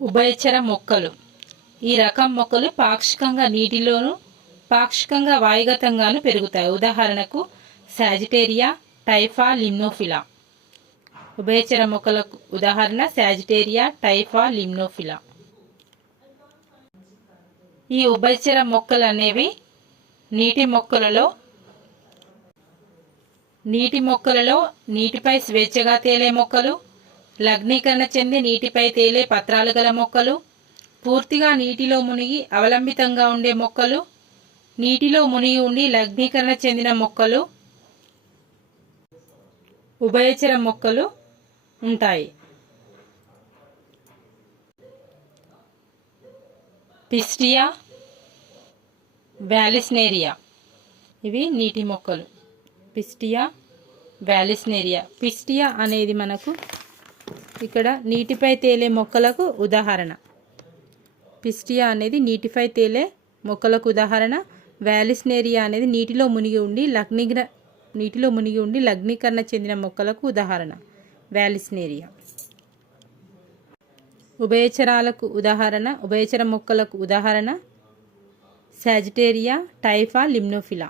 ఉభయచర మొక్కలు. ఈ రకం మొక్కలు పాక్షికంగా నీటిలోను పాక్షికంగా వాయుగతంగాను పెరుగుతాయి. ఉదాహరణకు సాజిటేరియా టైఫా లిమ్నోఫిలా. ఉభయచర మొక్కలకు ఉదాహరణ సాజిటేరియా టైఫా లిమ్నోఫిలా. ఈ ఉభయచర మొక్కలు అనేవి నీటి మొక్కలలో నీటి మొక్కలలో నీటిపై స్వేచ్ఛగా తేలే మొక్కలు. లగ్నీకరణ చెంది నీటిపై తేలే పత్రాలు గల మొక్కలు పూర్తిగా నీటిలో మునిగి అవలంబితంగా ఉండే మొక్కలు నీటిలో మునిగి ఉండి లగ్నీకరణ చెందిన మొక్కలు ఉభయచర మొక్కలు ఉంటాయి. పిస్టియా వ్యాలిస్నేరియా ఇవి నీటి మొక్కలు. పిస్టియా వ్యాలిస్నేరియా పిస్టియా అనేది మనకు ఇక్కడ నీటిపై తేలే మొక్కలకు ఉదాహరణ. పిస్టియా అనేది నీటిపై తేలే మొక్కలకు ఉదాహరణ. వ్యాలిస్నేరియా అనేది నీటిలో మునిగి ఉండి లగ్నిగ్ర నీటిలో మునిగి ఉండి లగ్నీకరణ చెందిన మొక్కలకు ఉదాహరణ. వ్యాలిస్నేరియా ఉభయచరాలకు ఉదాహరణ. ఉభయచర మొక్కలకు ఉదాహరణ. సాజిటేరియా టైఫా లిమ్నోఫిలా.